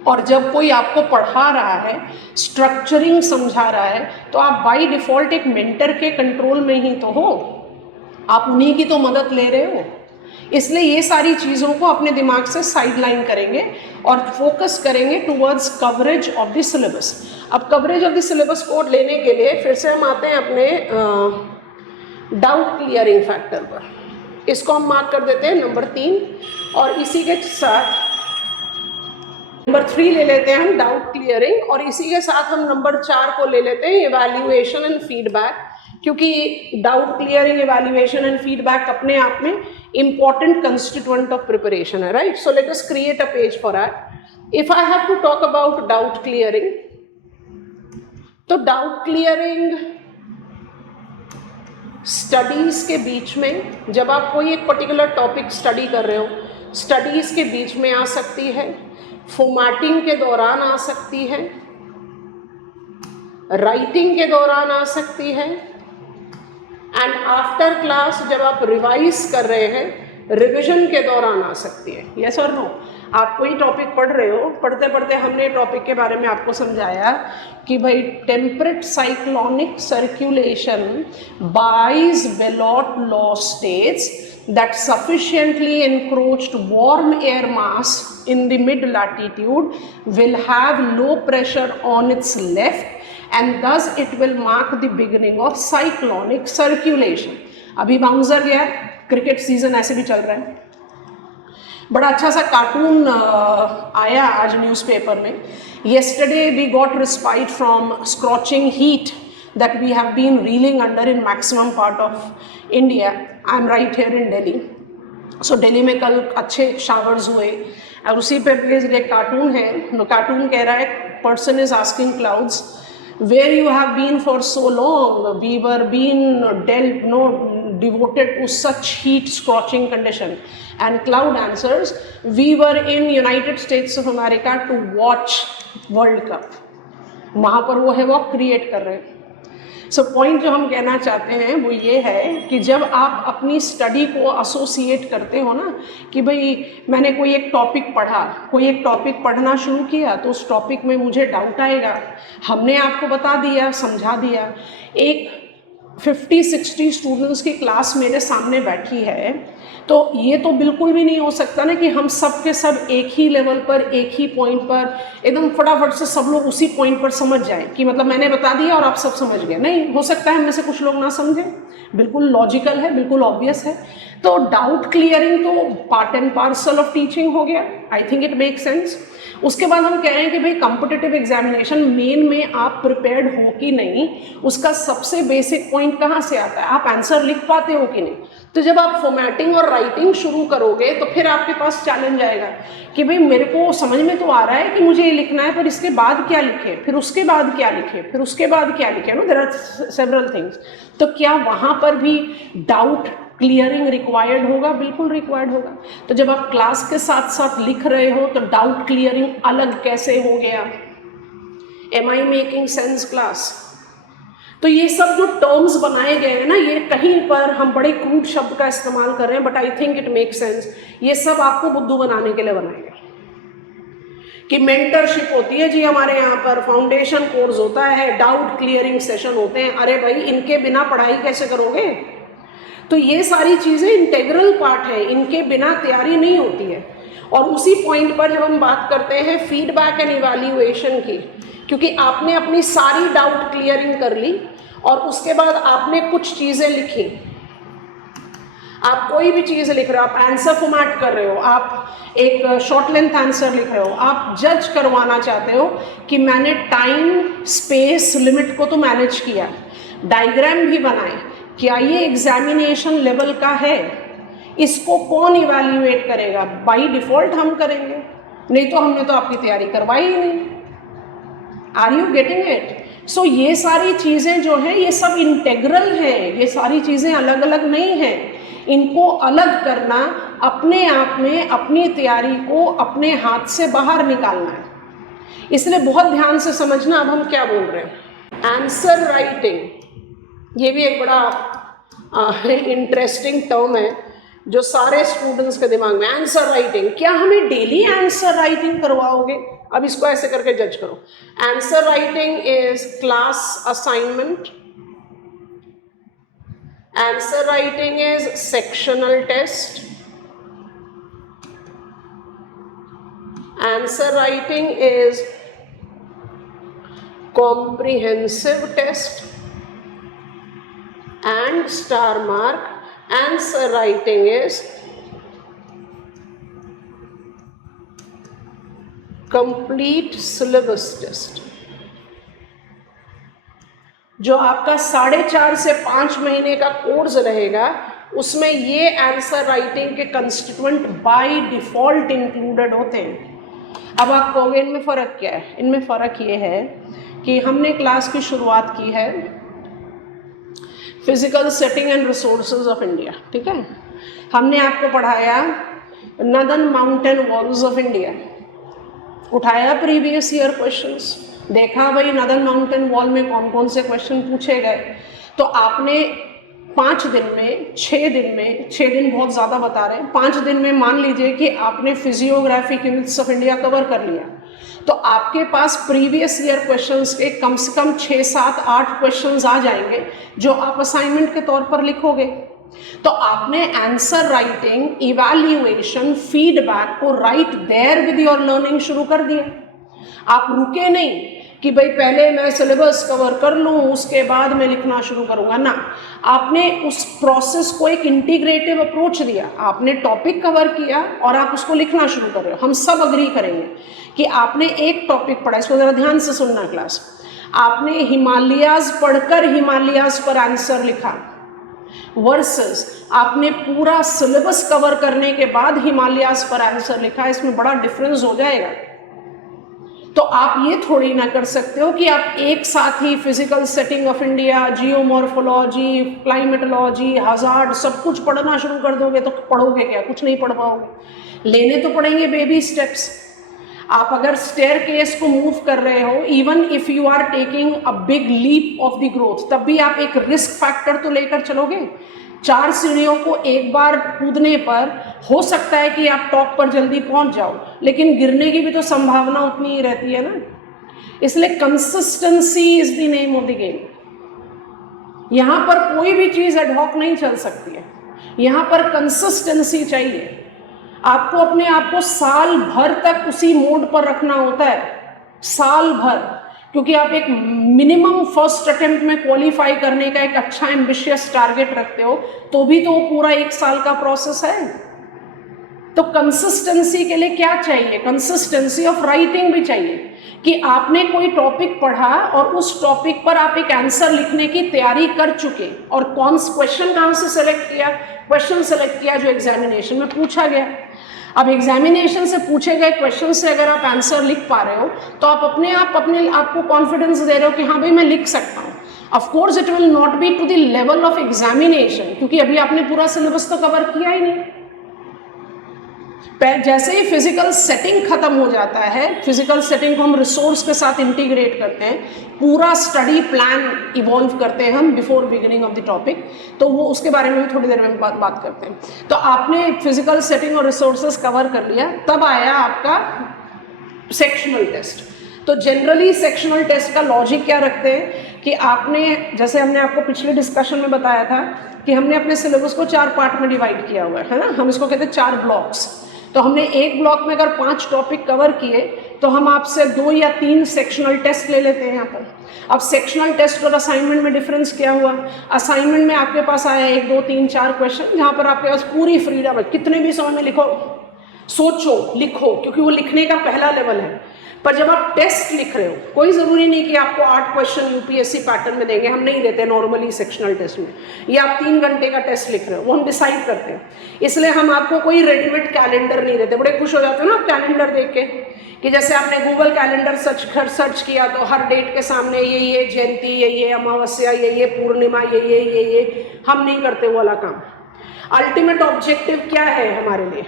और जब कोई आपको पढ़ा रहा है, स्ट्रक्चरिंग समझा रहा है, तो आप बाय डिफ़ॉल्ट एक मेंटर के कंट्रोल में ही तो हो, आप उन्हीं की तो मदद ले रहे हो। इसलिए ये सारी चीज़ों को अपने दिमाग से साइडलाइन करेंगे और फोकस करेंगे towards coverage of the syllabus. अब कवरेज ऑफ द सिलेबस को लेने के लिए फिर से हम आते हैं अपने डाउट क्लियरिंग फैक्टर पर। इसको हम मार्क कर देते हैं नंबर 3, और इसी के साथ नंबर 3 ले लेते हैं हम डाउट क्लियरिंग, और इसी के साथ हम नंबर 4 को ले लेते हैं इवैल्यूएशन एंड फीडबैक, क्योंकि doubt clearing, evaluation and feedback अपने आप में important constituent of preparation है, right? So let us create a page for that. If I have to talk about doubt clearing, तो doubt clearing studies के बीच में, जब आप कोई एक particular topic study कर रहे हो, studies के बीच में आ सकती है, formatting के दौरान आ सकती है, writing के दौरान आ सकती है, एंड आफ्टर क्लास जब आप रिवाइज कर रहे हैं, रिविजन के दौरान आ सकती है। यस और नो? आप कोई टॉपिक पढ़ रहे हो, पढ़ते पढ़ते हमने टॉपिक के बारे में आपको समझाया कि भाई temperate cyclonic circulation bias below law states that sufficiently encroached warm air mass in the mid latitude will have low pressure on its left, and thus it will mark the beginning of cyclonic circulation. अभी bouncer गया, cricket season ऐसे भी चल रहा है। बड़ा अच्छा सा कार्टून आया आज न्यूज़पेपर में। Yesterday we got respite from scorching heat that we have been reeling under in maximum part of India. I am right here in Delhi. So Delhi में कल अच्छे शावर्स हुए, और उसी पे बेस्ड एक कार्टून है। कार्टून कह रहा है, person is asking clouds, where you have been for so long, we were being devoted to such heat scorching condition, and cloud answers, we were in United States of America to watch World Cup. वहाँ पर वो है वो create कर रहे हैं। So point जो हम कहना चाहते हैं वो ये है कि जब आप अपनी स्टडी को एसोसिएट करते हो ना, कि भाई मैंने कोई एक टॉपिक पढ़ा, कोई एक टॉपिक पढ़ना शुरू किया, तो उस टॉपिक में मुझे डाउट आएगा, हमने आपको बता दिया, समझा दिया। एक 50-60 स्टूडेंट्स की क्लास मेरे सामने बैठी है, तो ये तो बिल्कुल भी नहीं हो सकता ना कि हम सब के सब एक ही लेवल पर, एक ही पॉइंट पर एकदम फटाफट से सब लोग उसी पॉइंट पर समझ जाएं कि मतलब मैंने बता दिया और आप सब समझ गए। नहीं हो सकता है, हम में से कुछ लोग ना समझें, बिल्कुल लॉजिकल है, बिल्कुल ऑब्वियस है। तो डाउट क्लियरिंग तो part and parcel of teaching हो गया, I think it make sense. उसके बाद हम कह रहे हैं कि भाई कॉम्पिटिटिव एग्जामिनेशन मेन में आप प्रिपेयर्ड हो कि नहीं, उसका सबसे बेसिक पॉइंट कहाँ से आता है, आप आंसर लिख पाते हो कि नहीं। तो जब आप फॉर्मेटिंग और राइटिंग शुरू करोगे तो फिर आपके पास चैलेंज आएगा कि भाई मेरे को समझ में तो आ रहा है कि मुझे ये लिखना है, पर इसके बाद क्या लिखे, फिर उसके बाद क्या लिखे, फिर उसके बाद क्या लिखे, no there are several things. तो क्या वहाँ पर भी डाउट क्लियरिंग रिक्वायर्ड होगा? बिल्कुल रिक्वायर्ड होगा। तो जब आप क्लास के साथ साथ लिख रहे हो तो डाउट क्लियरिंग अलग कैसे हो गया? Am I making sense class? तो ये सब जो टर्म्स बनाए गए हैं ना, ये कहीं पर हम बड़े क्रूड शब्द का इस्तेमाल कर रहे हैं, but I think it make sense. ये सब आपको बुद्धू बनाने के लिए बनाए गए कि मेंटरशिप होती है जी हमारे यहाँ पर, फाउंडेशन कोर्स होता है, डाउट क्लियरिंग सेशन होते हैं। अरे भाई, इनके बिना पढ़ाई कैसे करोगे? तो ये सारी चीज़ें इंटेग्रल पार्ट है, इनके बिना तैयारी नहीं होती है। और उसी पॉइंट पर जब हम बात करते हैं फीडबैक एंड इवैल्यूएशन की, क्योंकि आपने अपनी सारी डाउट क्लियरिंग कर ली और उसके बाद आपने कुछ चीज़ें लिखी, आप कोई भी चीज़ लिख रहे हो, आप आंसर फॉर्मेट कर रहे हो, आप एक शॉर्ट लेंथ आंसर लिख रहे हो, आप जज करवाना चाहते हो कि मैंने टाइम स्पेस लिमिट को तो मैनेज किया, डायग्राम भी बनाए, क्या ये एग्जामिनेशन लेवल का है, इसको कौन इवैल्यूएट करेगा? बाय डिफॉल्ट हम करेंगे, नहीं तो हमने तो आपकी तैयारी करवाई ही नहीं। Are you getting it? So ये सारी चीज़ें जो हैं ये सब इंटेग्रल हैं, ये सारी चीज़ें अलग अलग नहीं हैं। इनको अलग करना अपने आप में अपनी तैयारी को अपने हाथ से बाहर निकालना है। इसलिए बहुत ध्यान से समझना अब हम क्या बोल रहे हैं। आंसर राइटिंग, ये भी एक बड़ा इंटरेस्टिंग टर्म है जो सारे स्टूडेंट्स के दिमाग में। आंसर राइटिंग, क्या हमें डेली आंसर राइटिंग करवाओगे? अब इसको ऐसे करके जज करो। Answer writing is class assignment, answer writing is sectional test, answer writing is comprehensive test and star mark. Answer writing is complete syllabus test। जो आपका 4.5 से 5 महीने का कोर्स रहेगा उसमें ये आंसर राइटिंग के कंस्टिट्यूएंट बाय डिफॉल्ट इंक्लूडेड होते हैं। अब आप कहोगे इनमें फ़र्क क्या है? इनमें फ़र्क ये है कि हमने क्लास की शुरुआत की है physical setting and resources of India, ठीक है। हमने आपको पढ़ाया northern mountain walls of India, उठाया प्रीवियस ईयर क्वेश्चंस, देखा भाई नदन माउंटेन वॉल में कौन कौन से क्वेश्चन पूछे गए। तो आपने 5 दिन में, 6 दिन में, 6 दिन बहुत ज़्यादा बता रहे हैं, 5 दिन में मान लीजिए कि आपने physiographic units of India cover कर लिया, तो आपके पास प्रीवियस ईयर क्वेश्चंस के कम से कम 6, 7, 8 क्वेश्चंस आ जाएंगे जो आप असाइनमेंट के तौर पर लिखोगे। तो आपने आंसर राइटिंग, इवैल्यूएशन, फीडबैक को right there with your learning शुरू कर दिया। आप रुके नहीं कि भाई पहले मैं सिलेबस कवर कर लूँ उसके बाद मैं लिखना शुरू करूँगा, ना, आपने उस प्रोसेस को एक इंटीग्रेटिव अप्रोच दिया। आपने टॉपिक कवर किया और आप उसको लिखना शुरू कर रहे हो। हम सब अग्री करेंगे कि आपने एक टॉपिक पढ़ा, इसको ज़रा ध्यान से सुनना क्लास। आपने हिमालयाज पढ़कर हिमालयाज पर आंसर लिखा वर्सेस आपने पूरा सिलेबस कवर करने के बाद हिमालयाज पर आंसर लिखा, इसमें बड़ा डिफरेंस हो जाएगा। तो आप ये थोड़ी ना कर सकते हो कि आप एक साथ ही physical setting of India, geomorphology, climatology, hazard सब कुछ पढ़ना शुरू कर दोगे तो पढ़ोगे क्या? कुछ नहीं पढ़ पाओगे। लेने तो पड़ेंगे बेबी स्टेप्स। आप अगर स्टेयर केस को मूव कर रहे हो, even if you are taking a big leap of the growth, तब भी आप एक रिस्क फैक्टर तो लेकर चलोगे। 4 सीढ़ियों को एक बार कूदने पर हो सकता है कि आप टॉप पर जल्दी पहुंच जाओ, लेकिन गिरने की भी तो संभावना उतनी ही रहती है ना। इसलिए consistency is the name of the game. यहाँ पर कोई भी चीज़ एडहॉक नहीं चल सकती है, यहाँ पर कंसिस्टेंसी चाहिए। आपको अपने आप को साल भर तक उसी मोड पर रखना होता है, साल भर, क्योंकि आप एक मिनिमम फर्स्ट अटेम्प्ट में क्वालिफाई करने का एक अच्छा एम्बिशियस टारगेट रखते हो, तो भी तो पूरा 1 साल का प्रोसेस है। तो कंसिस्टेंसी के लिए क्या चाहिए? कंसिस्टेंसी ऑफ राइटिंग भी चाहिए, कि आपने कोई टॉपिक पढ़ा और उस टॉपिक पर आप एक आंसर लिखने की तैयारी कर चुके, और कौन सा क्वेश्चन कहाँ से सेलेक्ट किया? क्वेश्चन सेलेक्ट किया जो एग्जामिनेशन में पूछा गया। अब एग्जामिनेशन से पूछे गए क्वेश्चन से अगर आप आंसर लिख पा रहे हो तो आप अपने आप को कॉन्फिडेंस दे रहे हो कि हाँ भाई मैं लिख सकता हूँ। Of course it will not be to the level of examination, क्योंकि अभी आपने पूरा सिलेबस तो कवर किया ही नहीं। जैसे ही फिजिकल सेटिंग खत्म हो जाता है, फिजिकल सेटिंग को हम रिसोर्स के साथ इंटीग्रेट करते हैं, पूरा स्टडी प्लान इवॉल्व करते हैं हम before beginning of the topic, तो वो उसके बारे में भी थोड़ी देर में बात करते हैं। तो आपने फिजिकल सेटिंग और रिसोर्सेज कवर कर लिया, तब आया आपका सेक्शनल टेस्ट। तो जनरली सेक्शनल टेस्ट का लॉजिक क्या रखते हैं कि आपने, जैसे हमने आपको पिछले डिस्कशन में बताया था कि हमने अपने सिलेबस को 4 पार्ट में डिवाइड किया हुआ है ना, हम इसको कहते हैं 4 ब्लॉक्स। तो हमने एक ब्लॉक में अगर 5 टॉपिक कवर किए तो हम आपसे 2 या 3 सेक्शनल टेस्ट ले लेते हैं यहाँ पर। अब सेक्शनल टेस्ट और असाइनमेंट में डिफरेंस क्या हुआ? असाइनमेंट में आपके पास आया 1, 2, 3, 4 क्वेश्चन, जहाँ पर आपके पास पूरी फ्रीडम है, कितने भी समय में लिखो, सोचो, लिखो, क्योंकि वो लिखने का पहला लेवल है। पर जब आप टेस्ट लिख रहे हो, कोई ज़रूरी नहीं कि आपको 8 क्वेश्चन यूपीएससी पैटर्न में देंगे, हम नहीं देते नॉर्मली सेक्शनल टेस्ट में, या आप 3 घंटे का टेस्ट लिख रहे हो, वो हम डिसाइड करते हैं। इसलिए हम आपको कोई रेडीमेड कैलेंडर नहीं देते। बड़े खुश हो जाते हो ना आप कैलेंडर देख के, कि जैसे आपने गूगल कैलेंडर सर्च किया तो हर डेट के सामने ये जयंती, ये अमावस्या, ये पूर्णिमा, ये हम नहीं करते वो वाला काम। अल्टीमेट ऑब्जेक्टिव क्या है हमारे लिए?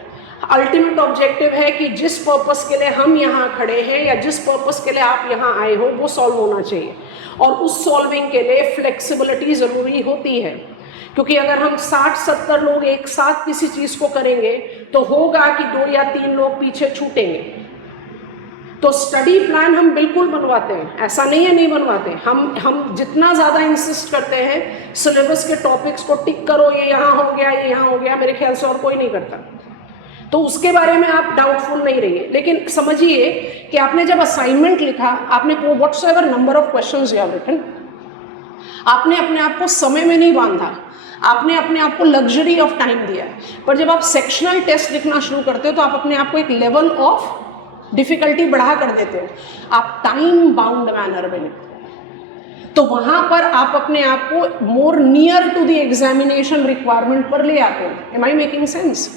अल्टीमेट ऑब्जेक्टिव है कि जिस पर्पस के लिए हम यहाँ खड़े हैं या जिस पर्पस के लिए आप यहाँ आए हो वो सॉल्व होना चाहिए, और उस सॉल्विंग के लिए फ्लेक्सिबिलिटी ज़रूरी होती है। क्योंकि अगर हम 60-70 लोग एक साथ किसी चीज़ को करेंगे तो होगा कि 2 या 3 लोग पीछे छूटेंगे। तो स्टडी प्लान हम बिल्कुल बनवाते हैं, ऐसा नहीं है नहीं बनवाते। हम जितना ज़्यादा इंसिस्ट करते हैं सिलेबस के टॉपिक्स को टिक करो, ये यहाँ हो गया, ये यहाँ हो गया, मेरे ख्याल से और कोई नहीं करता, तो उसके बारे में आप डाउटफुल नहीं रहिए। लेकिन समझिए कि आपने जब असाइनमेंट लिखा, आपने whatsoever number of questions you have written, आपने अपने आप को समय में नहीं बांधा, आपने अपने आप को लग्जरी ऑफ टाइम दिया। पर जब आप सेक्शनल टेस्ट लिखना शुरू करते हो तो आप अपने आप को एक लेवल ऑफ डिफिकल्टी बढ़ा कर देते हो, आप टाइम बाउंड मैनर में लिखते हो, तो वहां पर आप अपने आप को more near to the examination requirement पर ले आते हो। Am I making sense?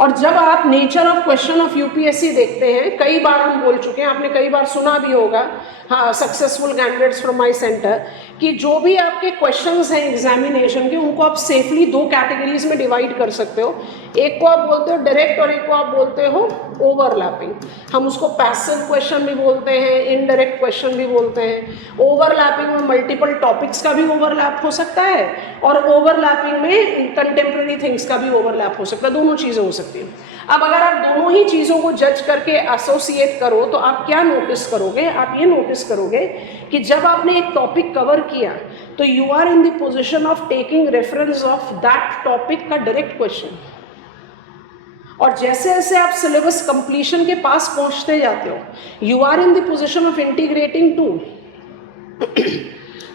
और जब आप nature of question of UPSC देखते हैं, कई बार हम बोल चुके हैं, आपने कई बार सुना भी होगा, हाँ, successful candidates from my centre, कि जो भी आपके क्वेश्चंस हैं एग्जामिनेशन के, उनको आप सेफली 2 कैटेगरीज में डिवाइड कर सकते हो। एक को आप बोलते हो डायरेक्ट और एक को आप बोलते हो ओवरलैपिंग। हम उसको पैसिव क्वेश्चन भी बोलते हैं, इनडायरेक्ट क्वेश्चन भी बोलते हैं। ओवरलैपिंग में मल्टीपल टॉपिक्स का भी ओवरलैप हो सकता है, और ओवरलैपिंग में कंटेम्प्रेरी थिंग्स का भी ओवरलैप हो सकता है, दोनों चीज़ें हो सकती हैं। अब अगर आप दोनों ही चीज़ों को जज करके एसोसिएट करो तो आप क्या नोटिस करोगे? आप ये नोटिस करोगे कि जब आपने एक टॉपिक कवर किया तो you are in the position of taking reference of that topic का डायरेक्ट क्वेश्चन, और जैसे जैसे आप सिलेबस कंप्लीशन के पास पहुंचते जाते हो, you are in the position of integrating to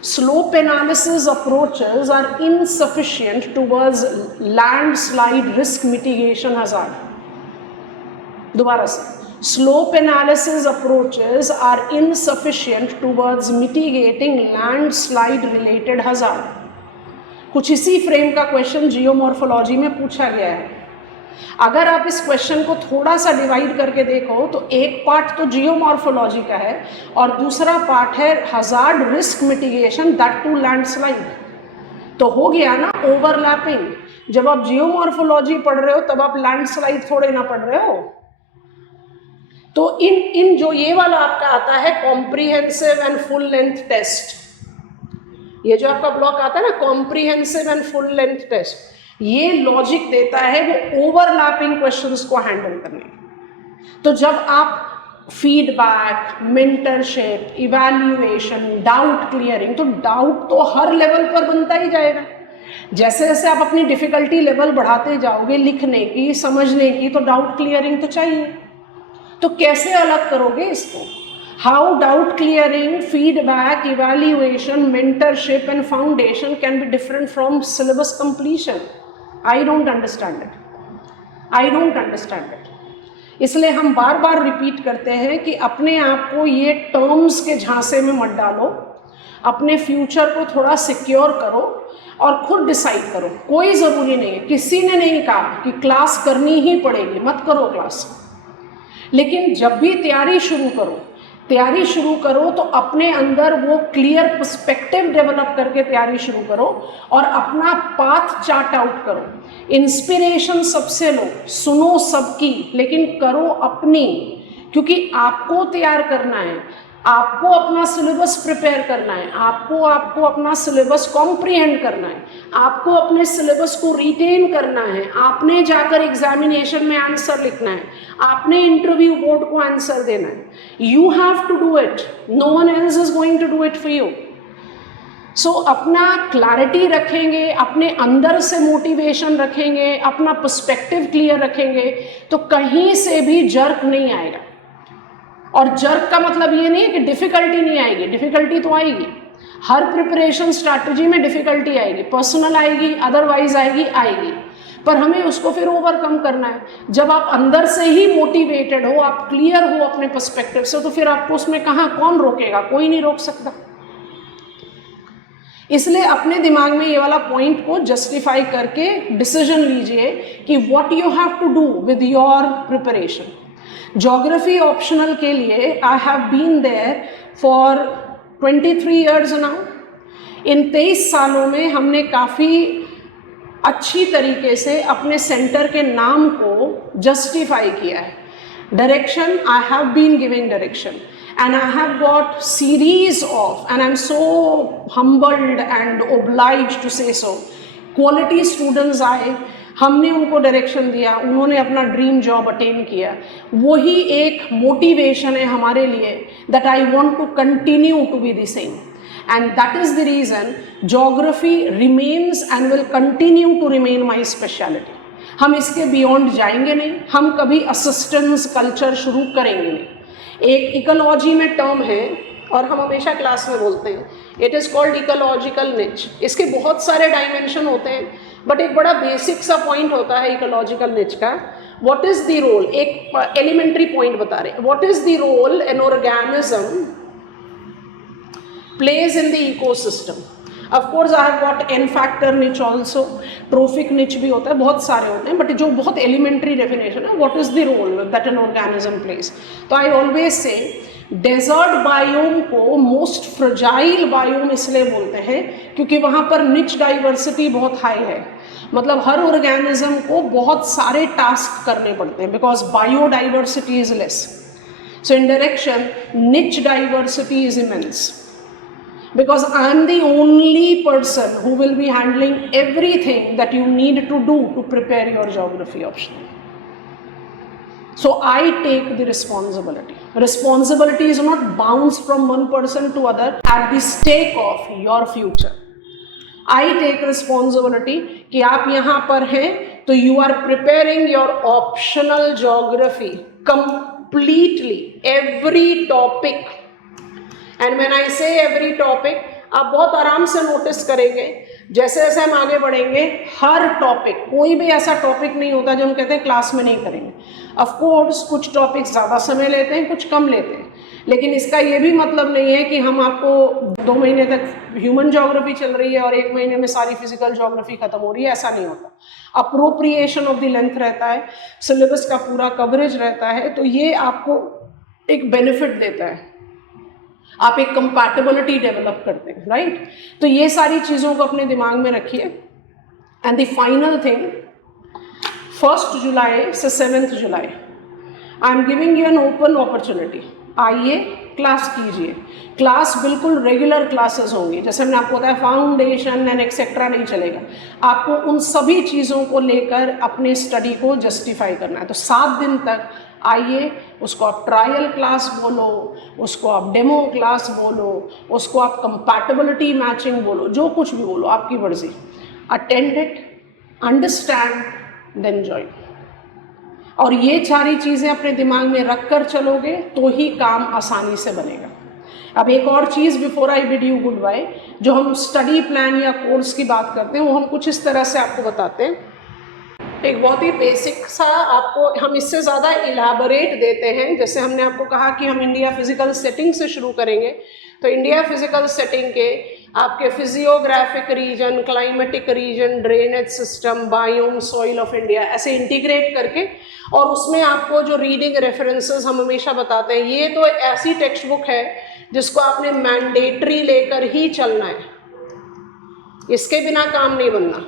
slope analysis approaches are insufficient towards landslide risk mitigation hazard. दोबारा से, slope analysis approaches are insufficient towards mitigating landslide related hazard. कुछ इसी फ्रेम का question geomorphology में पूछा गया है। अगर आप इस क्वेश्चन को थोड़ा सा डिवाइड करके देखो तो एक पार्ट तो जियोमॉर्फोलॉजी का है और दूसरा पार्ट है hazard risk mitigation, that to landslide. तो हो गया ना ओवरलैपिंग। जब आप जियोमॉर्फोलॉजी पढ़ रहे हो तब आप लैंडस्लाइड थोड़े ना पढ़ रहे हो। तो इन जो ये वाला आपका आता है comprehensive and full length test, ये जो आपका ब्लॉक आता है ना comprehensive and full length test, ये लॉजिक देता है वो ओवरलैपिंग क्वेश्चंस को हैंडल करने। तो जब आप feedback, mentorship, evaluation, doubt clearing. तो डाउट तो हर लेवल पर बनता ही जाएगा। जैसे जैसे आप अपनी डिफ़िकल्टी लेवल बढ़ाते जाओगे लिखने की, समझने की, तो डाउट क्लियरिंग तो चाहिए। तो कैसे अलग करोगे इसको? How doubt clearing, feedback, evaluation, mentorship and foundation can be different from syllabus completion? I don't understand it. I don't understand it. इसलिए हम बार बार रिपीट करते हैं कि अपने आप को ये टर्म्स के झांसे में मत डालो, अपने फ्यूचर को थोड़ा सिक्योर करो और खुद डिसाइड करो। कोई ज़रूरी नहीं है, किसी ने नहीं कहा कि क्लास करनी ही पड़ेगी, मत करो क्लास। लेकिन जब भी तैयारी शुरू करो तो अपने अंदर वो क्लियर पर्सपेक्टिव डेवलप करके तैयारी शुरू करो और अपना पाथ चार्ट आउट करो। इंस्पिरेशन सबसे लो, सुनो सबकी, लेकिन करो अपनी, क्योंकि आपको तैयार करना है, आपको अपना सिलेबस प्रिपेयर करना है, आपको अपना सिलेबस कॉम्प्रिहेंड करना है, आपको अपने सिलेबस को रिटेन करना है, आपने जाकर एग्जामिनेशन में आंसर लिखना है, आपने इंटरव्यू बोर्ड को आंसर देना है। You have to do it, no one else is going to do it for you. So अपना क्लैरिटी रखेंगे, अपने अंदर से मोटिवेशन रखेंगे, अपना पर्सपेक्टिव क्लियर रखेंगे, तो कहीं से भी जर्क नहीं आएगा। और जर्क का मतलब ये नहीं है कि डिफ़िकल्टी नहीं आएगी, डिफ़िकल्टी तो आएगी। हर प्रिपरेशन स्ट्रैटेजी में डिफ़िकल्टी आएगी, पर्सनल आएगी, अदरवाइज आएगी, पर हमें उसको फिर ओवरकम करना है। जब आप अंदर से ही मोटिवेटेड हो, आप क्लियर हो अपने पर्सपेक्टिव से, तो फिर आपको उसमें कौन रोकेगा? कोई नहीं रोक सकता। इसलिए अपने दिमाग में ये वाला पॉइंट को जस्टिफाई करके डिसीजन लीजिए कि what you have to do with your preparation. Geography optional के लिए I have been there for 23 years now. इन 23 सालों में हमने काफ़ी अच्छी तरीके से अपने सेंटर के नाम को जस्टिफाई किया है। Direction, I have been giving direction and I have got series of, and I'm so humbled and obliged to say so, quality students आए, हमने उनको डायरेक्शन दिया, उन्होंने अपना ड्रीम जॉब अटेन किया। वही एक मोटिवेशन है हमारे लिए that I want to continue to be the same, and that is the reason geography remains and will continue to remain my specialty। हम इसके बियॉन्ड जाएंगे नहीं, हम कभी असिस्टेंस कल्चर शुरू करेंगे नहीं। एक इकोलॉजी में टर्म है और हम हमेशा क्लास में बोलते हैं, इट इज़ कॉल्ड इकोलॉजिकल निच। इसके बहुत सारे डायमेंशन होते हैं, बट एक बड़ा बेसिक सा पॉइंट होता है इकोलॉजिकल निच का। व्हाट इज़ द रोल, एक एलिमेंट्री पॉइंट बता रहे हैं, what is the role an organism plays in the ecosystem. Of course I have got an factor niche also, trophic niche भी होता है, बहुत सारे होते हैं, बट जो बहुत एलिमेंट्री डेफिनेशन है, what is the role that an organism plays. तो I always say desert biome को मोस्ट फ्रजाइल बायोम इसलिए बोलते हैं क्योंकि वहाँ पर निच डाइवर्सिटी बहुत हाई है। मतलब हर ऑर्गेनिज्म को बहुत सारे टास्क करने पड़ते हैं, because biodiversity is less. So in direction niche diversity is immense, because I am the only person who will be handling everything that you need to do to prepare your geography option. So I take the responsibility. Responsibility is not bounced from one person to other at the stake of your future. I take responsibility कि आप यहाँ पर हैं तो you are preparing your optional geography completely, every topic. And when I से every topic, आप बहुत आराम से नोटिस करेंगे जैसे जैसे हम आगे बढ़ेंगे, हर टॉपिक, कोई भी ऐसा टॉपिक नहीं होता जो हम कहते हैं क्लास में नहीं करेंगे। ऑफ कोर्स कुछ टॉपिक ज़्यादा समय लेते हैं, कुछ कम लेते हैं, लेकिन इसका ये भी मतलब नहीं है कि हम आपको 2 महीने तक ह्यूमन ज्योग्राफी चल रही है और 1 महीने में सारी फिजिकल ज्योग्राफी खत्म हो रही है, ऐसा नहीं होता। अप्रोप्रिएशन ऑफ द लेंथ रहता है, सिलेबस का पूरा कवरेज रहता है, तो ये आपको एक बेनिफिट देता है, आप एक कंपैटिबिलिटी डेवलप करते हैं, राइट। तो ये सारी चीज़ों को अपने दिमाग में रखिए। एंड द फाइनल थिंग, 1 जुलाई से 7 जुलाई I am giving you an open opportunity. आइए, क्लास कीजिए। क्लास बिल्कुल रेगुलर क्लासेस होंगी, जैसे मैंने आपको बताया फाउंडेशन एंड एक्सेट्रा नहीं चलेगा। आपको उन सभी चीज़ों को लेकर अपने स्टडी को जस्टिफाई करना है। तो 7 दिन तक आइए, उसको आप ट्रायल क्लास बोलो, उसको आप डेमो क्लास बोलो, उसको आप कंपैटिबिलिटी मैचिंग बोलो, जो कुछ भी बोलो, आपकी मर्जी। Attend it, understand, then join. और ये सारी चीज़ें अपने दिमाग में रख कर चलोगे तो ही काम आसानी से बनेगा। अब एक और चीज़ before I bid you goodbye, जो हम स्टडी प्लान या कोर्स की बात करते हैं वो हम कुछ इस तरह से आपको बताते हैं। एक बहुत ही बेसिक सा आपको, हम इससे ज़्यादा इलाबोरेट देते हैं। जैसे हमने आपको कहा कि हम इंडिया फिजिकल सेटिंग से शुरू करेंगे, तो इंडिया फिजिकल सेटिंग के आपके physiographic region, climatic region, drainage system, biome, soil of India, ऐसे इंटीग्रेट करके, और उसमें आपको जो रीडिंग रेफरेंसेस हम हमेशा बताते हैं, ये तो ऐसी टेक्स्ट बुक है जिसको आपने मैंडेटरी लेकर ही चलना है, इसके बिना काम नहीं बनना।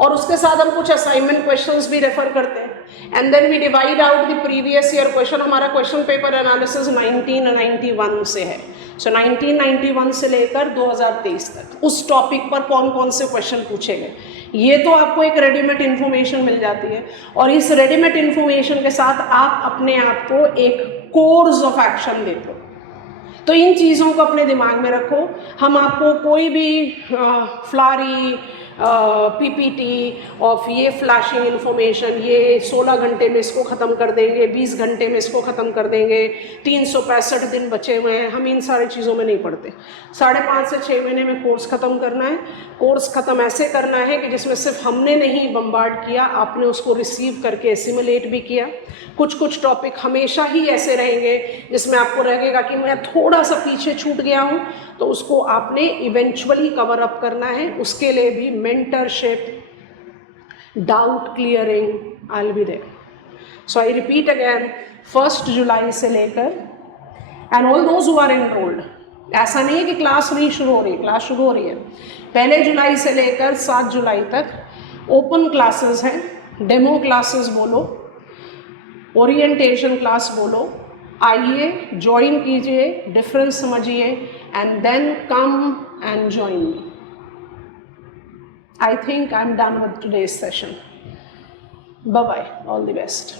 और उसके साथ हम कुछ असाइनमेंट क्वेश्चंस भी रेफर करते हैं, and then we divide out the previous year question. हमारा क्वेश्चन पेपर एनालिसिस 1991 से है, सो 1991 से लेकर 2023 तक उस टॉपिक पर कौन कौन से क्वेश्चन पूछे गए, ये तो आपको एक रेडीमेड इन्फॉर्मेशन मिल जाती है। और इस रेडीमेड इन्फॉर्मेशन के साथ आप अपने आप को एक कोर्स ऑफ एक्शन देते हो। तो इन चीज़ों को अपने दिमाग में रखो। हम आपको कोई भी फ्लारी पीपीटी ऑफ ये फ्लैशिंग इन्फॉर्मेशन, ये 16 घंटे में इसको ख़त्म कर देंगे, 20 घंटे में इसको ख़त्म कर देंगे, 365 दिन बचे हुए हैं, हम इन सारी चीज़ों में नहीं पढ़ते। 5.5 से 6 महीने में कोर्स ख़त्म करना है। कोर्स ख़त्म ऐसे करना है कि जिसमें सिर्फ हमने नहीं बम्बार्ड किया, आपने उसको रिसीव करके एसिमुलेट भी किया। कुछ कुछ टॉपिक हमेशा ही ऐसे रहेंगे जिसमें आपको लगेगा कि मैं थोड़ा सा पीछे छूट गया हूँ, तो उसको आपने इवेंचुअली कवर अप करना है। उसके लिए भी mentorship, doubt clearing, I will be there. So I repeat again, 1 जुलाई से लेकर, and all those who are enrolled, ऐसा नहीं है कि क्लास नहीं शुरू हो रही है, क्लास शुरू हो रही है। 1 जुलाई से लेकर 7 जुलाई तक ओपन क्लासेस हैं। डेमो क्लासेस बोलो, ओरिएंटेशन क्लास बोलो, आइए, ज्वाइन कीजिए, डिफरेंस समझिए, and then come and join me. I think I'm done with today's session. Bye-bye. All the best.